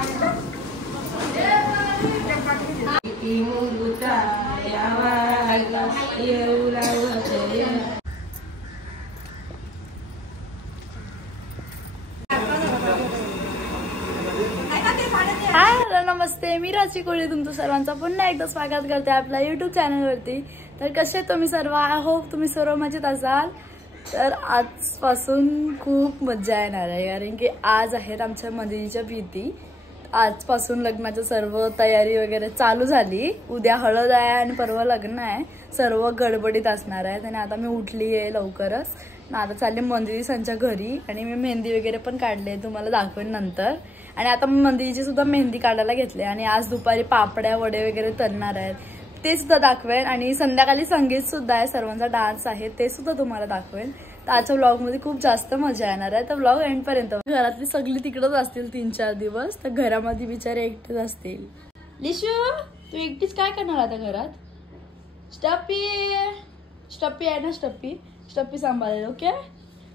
हाय नमस्ते, मी राची कोळी तुमचं सर्वांचं पुन्हा एकदा स्वागत करते आपल्या YouTube चॅनलवरती। तर कसे तुम्ही सर्व, आय होप तुम्ही सर्व मजेत असाल। तर आजपासून खूप मजा येणार आहे, कारण की आज आहेत आमच्या मंदिराच्या प्रीती। आजपासून लग्नाची सर्व तयारी वगैरे चालू झाली। उद्या हळद आहे आणि परवा लग्न आहे, सर्व गडबडीत असणार आहे। आणि आता मी उठली आहे लवकरच, आता चालले मंदिराच्या घरी आणि मी मेहंदी वगैरे पण काढले, तुम्हाला दाखवेन नंतर। आणि आता मंदिराची सुद्धा मेहंदी काढायला घेतले आणि आज दुपारी पापड्या वडे वगैरे तळणार आहेत, ते सुद्धा दाखवेन। आणि संध्याकाळी संगीत सुद्धा आहे, सर्वांचा डान्स आहे, ते सुद्धा तुम्हाला दाखवेन। तर आजच्या व्लॉग मध्ये खूप जास्त मजा येणार आहे, तर व्लॉग एंड पर्यंत। घरातली सगळी तिकडच असतील 3-4 दिवस, तर घरामध्ये बिचारे एकटेच असतील। लिशू, तू एकटीच काय करणार आता घरात? स्टप्पी स्टप्पी आहे ना, स्टप्पी स्टप्पी सांभाळेल। ओके,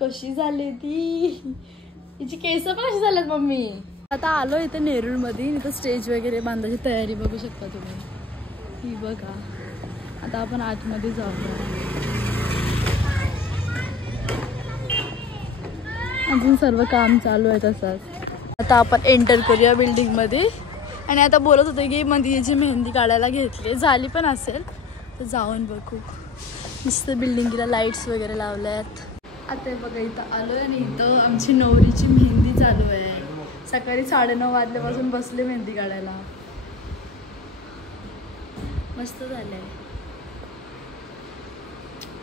कशी झाली ती, तिची केस पण अशी झाल्यात मम्मी। आता आलो इथे नेरूळ मध्ये, इथं स्टेज वगैरे बांधायची तयारी बघू शकता तुम्ही, ही बघा। आता आपण आतमध्ये जाऊ, अजून सर्व काम चालू आहे तसंच। आता आपण एंटर करूया बिल्डिंग मध्ये। आणि आता बोलत होते की मंदिराची मेहंदी काढायला घेतली, झाली पण असेल तर जाऊन बघू। मस्त बिल्डिंगला लाईट्स वगैरे लावल्यात। आता बघा इथं आलोय आणि इथं आमची नवरीची मेहंदी चालू आहे। सकाळी 9:30 वाजल्यापासून बसले मेहंदी काढायला, मस्त झालंय।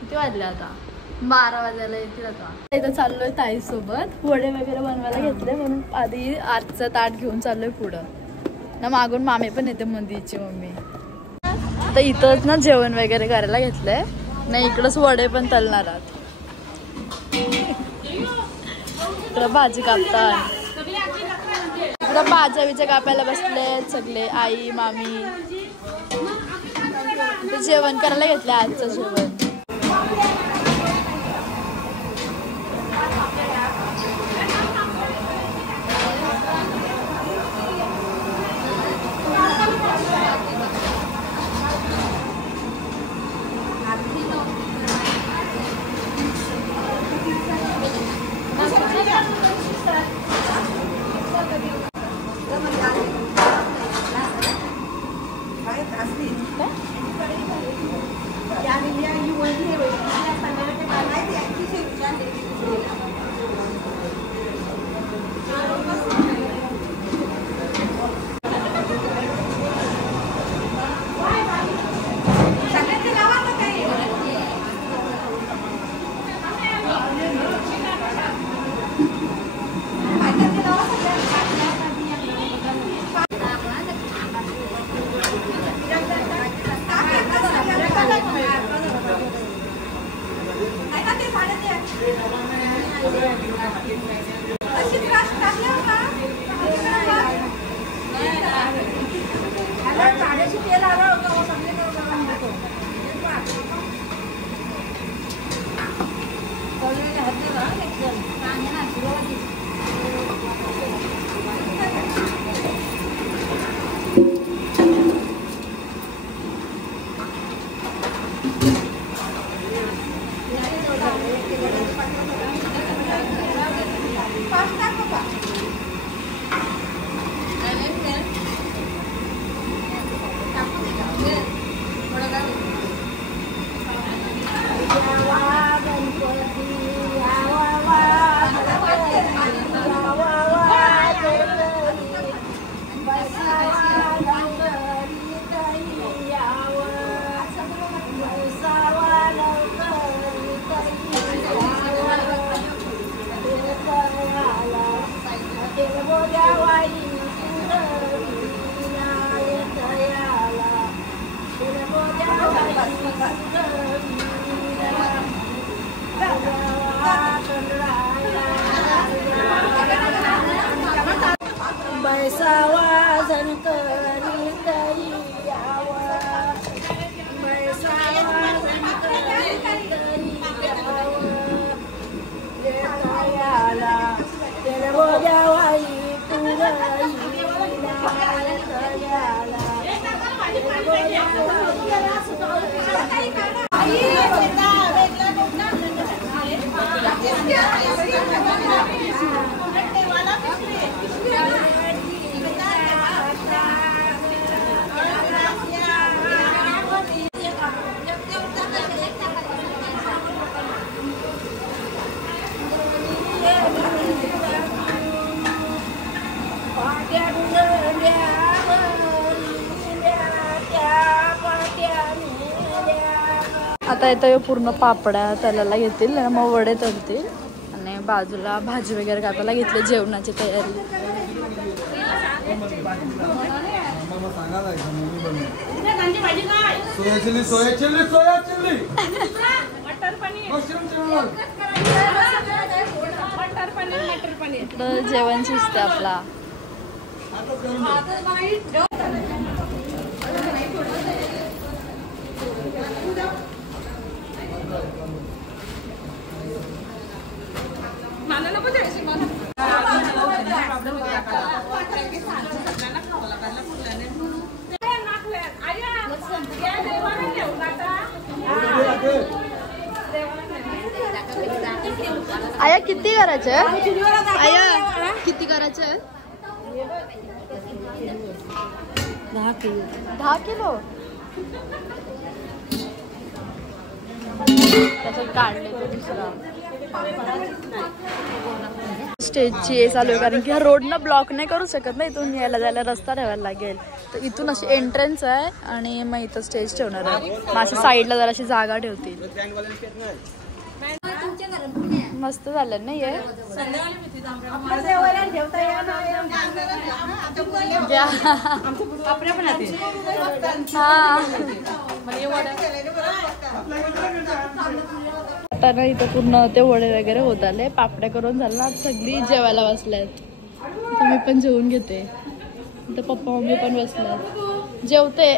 किती वाजले आता? 12 वाजायला येतील आता। इथं चाललोय ताई सोबत, वडे वगैरे बनवायला घेतले, म्हणून आधी आजचं ताट घेऊन चाललोय पुढं ना। मागून मामी पण येते, मंदिरची मम्मी। आता इथंच ना जेवण वगैरे करायला घेतलंय ना, इकडंच वडे पण तळणार आहात। इकडं भाजी कापतात, इकडं भाज्या बिज्या कापायला बसले सगळे, आई मामी। जेवण करायला घेतलंय आजचं जेवण। आता येतं पूर्ण पापड्या तळायला घेतील आणि मग वडे तळतील आणि बाजूला भाजी वगैरे कापायला घेतली जेवणाची तयारी. जेवण शिजते आपला. आया किती करायचे? आया किती करायचे? 10 किलो. त्याच्यात काढले तो दुसरा. स्टेजची हे चालू आहे कारण की हा रोडनं ब्लॉक नाही करू शकत ना, इथून यायला जायला रस्ता ठेवायला लागेल. तर इथून अशी एंट्रन्स आहे आणि मग इथं स्टेज ठेवणार आहे. मग अशा साईडला जरा अशी जागा ठेवतील. मस्त झालं नाही हे. आता ना इथं पूर्ण ते वडे वगैरे होत आले, पापड्या करून झालं ना. सगळी जेवायला बसल्यात. मी पण जेवून घेते. इथं पप्पा मम्मी पण बसल्यात जेवते.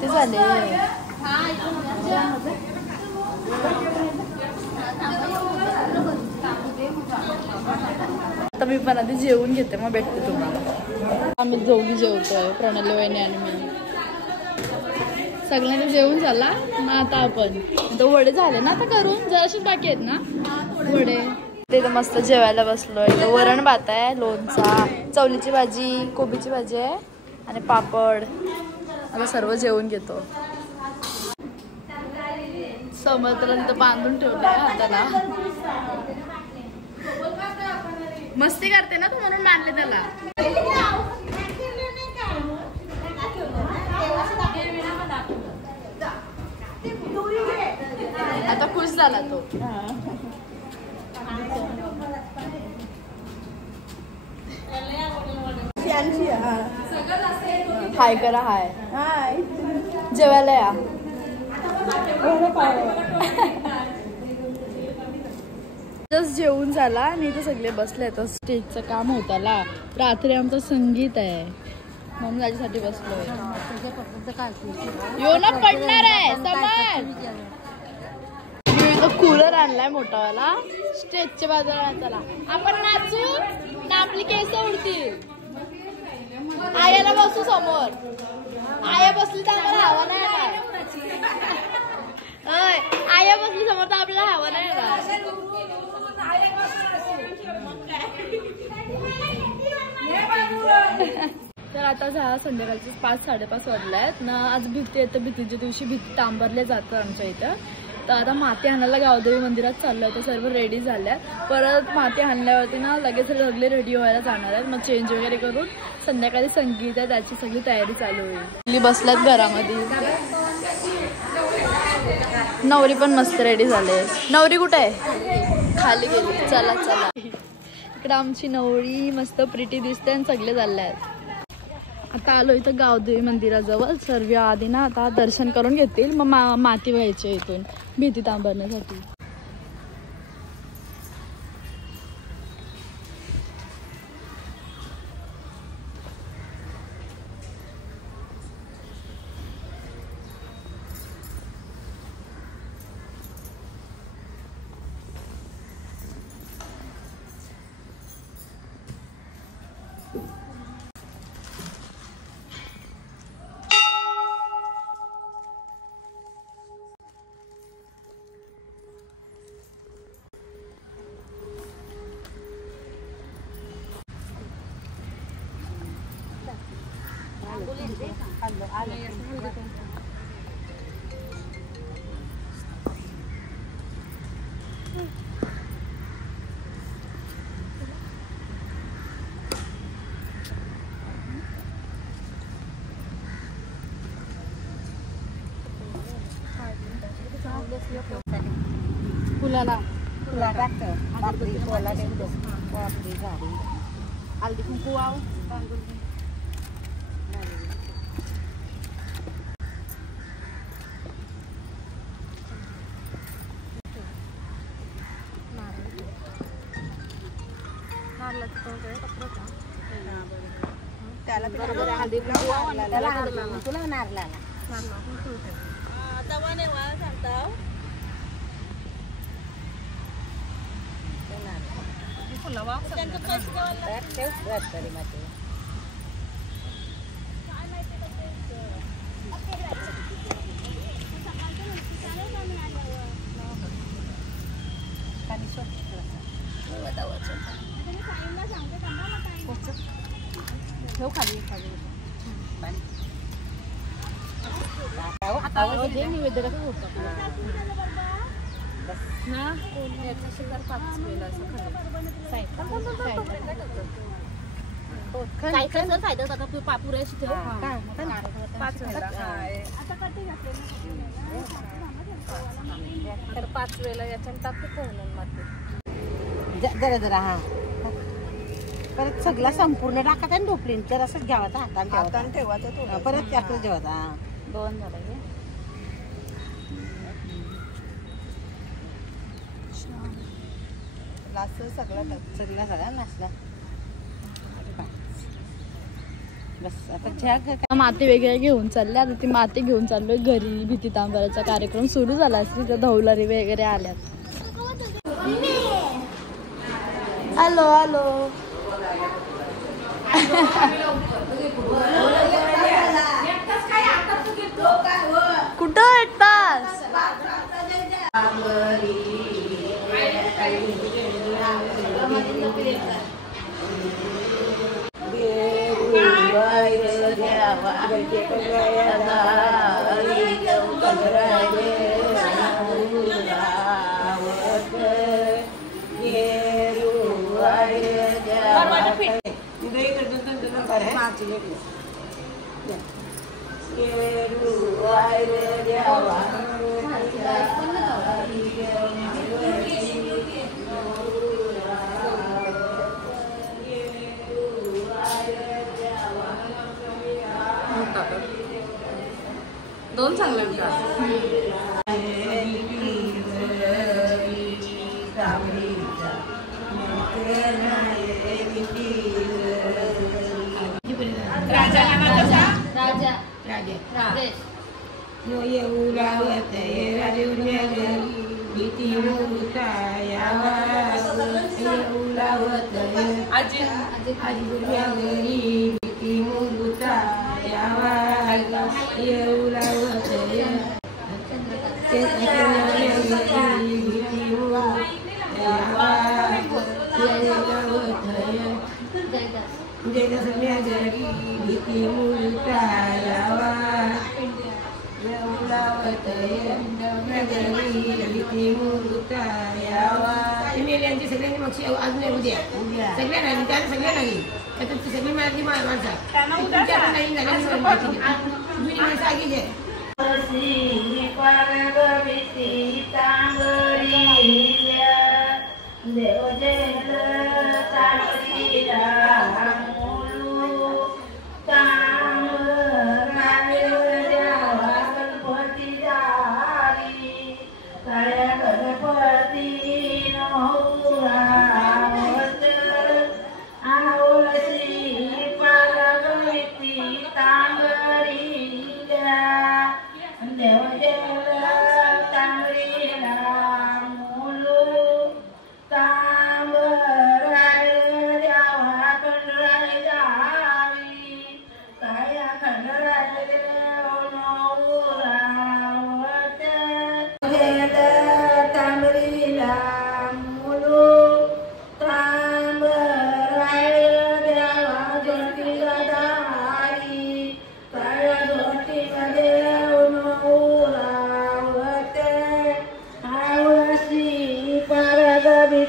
ते झाले. आता मी पण आधी जेवून घेते मग भेटते तुम्हाला. आम्ही दोघी जेवतोय, प्रणाली वहिनी आणि मी. सगळ्यांनी जेवून झाला ना. आता आपण तो वडे झाले ना आता करून, जराशीच बाकी आहेत ना वडे. ते मस्त जेवायला बसलोय. इथं वरण भात आहे, लोणचा, चवलीची भाजी, कोबीची भाजी आहे आणि पापड. आता सर्व जेवून घेतो. समर्थ बांधून ठेवलंय हाताला. मस्ती करते ना तू म्हणून मानले त्याला. आता खुश झाला तो. हाय करा. हाय जेवायला या. जस्ट जेवून झाला आणि इथे सगळे बसले. तर स्टेजचं काम होताला. रात्री आमचं संगीत आहे म्हणून त्याच्यासाठी बसलोय. यो ना पडणार आहे समज. इथं कूलर आणलाय मोठावाला स्टेजच्या बाजूला. चला आपण नाचू ना, आपली केस उडतील. आयाला बसू समोर. आया बसली तर आपल्याला हवा नाही येणार. आया बसली समोर तर आपल्याला हवा नाही येणार. तर आता संध्याकाळचे 5-5:30 वाजल्यात ना. आज भीती येतं. भीतीच्या दिवशी भीती तांबरले जातं आमच्या इथं. तर आता माती आणायला गावदेवी मंदिरात चाललोय. तर सर्व रेडी झाल्यात. परत माती आणल्यावरती ना लगेच सगळे रेडी व्हायला जाणार आहेत. मग चेंज वगैरे करून संध्याकाळी संगीत आहे त्याची सगळी तयारी चालू होईल. बसल्यात घरामध्ये. नवरी पण मस्त रेडी झाले. नवरी कुठे आहे? खाली गेली. चला चला. इकडे आमची नवरी मस्त प्रिटी दिसते आणि सगळे चालले आहेत. आता आलो इथं गावदेवी मंदिराजवळ. सर्व आधी ना आता दर्शन करून घेतील. मग माती व्हायची इथून भीती तांबरण्यासाठी. फुलाला फुला टाकतं बापरी फुला बापरी झाडी हल्दी कुंकू वाव तांदूळ त्याला बरोबर हळदी तुला नारळाला तवा नाही वा सांगता फायदा पापुऱ्याशी तर 5 वेळेला याच्या जरा जरा हा परत सगळा संपूर्ण टाकायचा आणि ढोपलीन तर असंच घ्यावाचा हाताने ठेवायचं परत त्याकडे जेवायचा 2 झालं सगळा नाचला बस आता माती वगैरे घेऊन चालले आता ती माती घेऊन चाललोय घरी भीती तांबराचा कार्यक्रम सुरू झाला असली तर धौलारी वगैरे आल्यात हॅलो हॅलो कुठं येतास दोन चांगले सगळ्यांनी मग आज नाही उद्या सगळ्या नाही त्या सगळ्या नाही सगळी माझी माणसं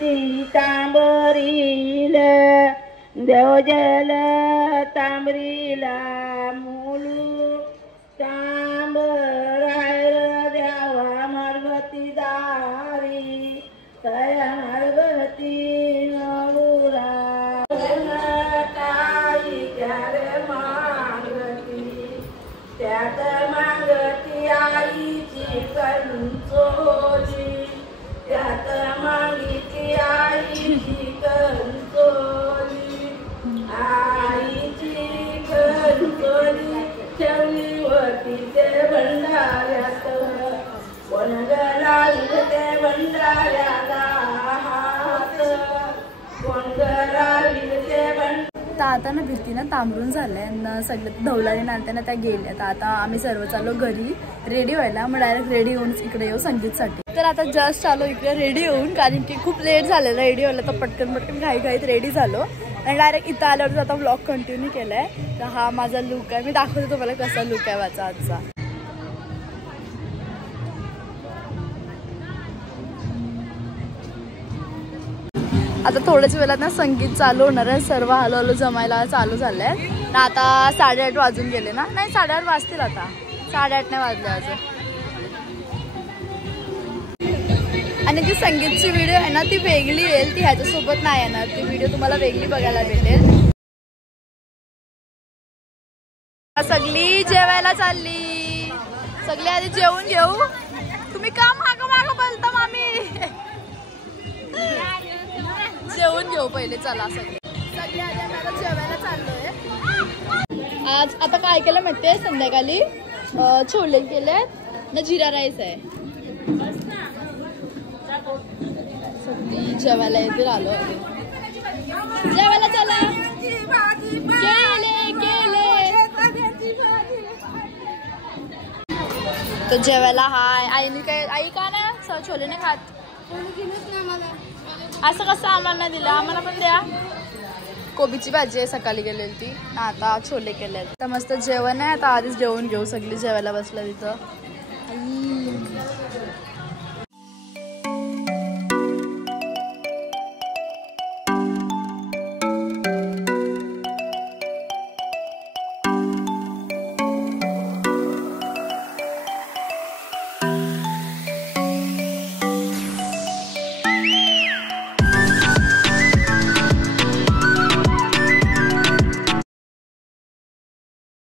ती तांबरील देवजल तांबरीला मुलू तांबरायर द्यावा मार्गती दारी तया मार्गती नवरा ताई त्यारे मागती त्यात मागती आईची कंचोली त्यात मागितली आईची कंचोली आईची कंचोली ठेवली होती ते भंडाऱ्यात कोण गलाईल ते भंडाऱ्याला हात कोण गलाईल ते तर आता ना भीती ना तांबरून झालंय आणि सगळे धवलाने नालताना त्या गेल्या. तर आता आम्ही सर्व चाललो घरी रेडी व्हायला. मग डायरेक्ट रेडी होऊन इकडे येऊ संगीतसाठी. तर आता जस्ट आलो इकडे रेडी होऊन, कारण की खूप लेट झालेला रेडी व्हायला. तर पटकन घाईत रेडी झालो आणि डायरेक्ट इथं आल्यावर आता व्लॉग कंटिन्यू केलाय. तर हा माझा लुक आहे. मी दाखवते तुम्हाला कसा लुक आहे माझा आजचा. आता थोड्याच वेळात ना संगीत चालू होणार आहे. सर्व हळूहळू जमायला चालू झालंय ना. आता 8:30 वाजून गेले ना. नाही 8:30 वाजतील आता. 8:30 नाही वाजले अजून. आणि ती संगीतची व्हिडिओ आहे ना ती वेगळी येईल. ती ह्याच्यासोबत नाही येणार. ती व्हिडिओ तुम्हाला वेगळी बघायला भेटेल. सगळी जेवायला चालली. सगळी आधी जेवून घेऊ. तुम्ही का मागं बोलता मामी. जेवून घेऊ पहिले. चला सगळे आधी आम्हाला जेवायला चाललोय. आज आता काय केलं माहितीये, संध्याकाळी छोले केले ना जिरा राईस आहे. सगळी जेवायला येतील. आलो जेवायला. चला तो जेवायला हाय. आईने काय आई का ना छोले नाही खात. असं कसं आम्हाला नाही दिलं. आम्हाला पण द्या. कोबीची भाजी आहे सकाळी गेलेली ती. आता छोले केले. तर मस्त जेवण आहे. आता आधीच जेवून घेऊ. सगळी जेवायला बसलं तिथं.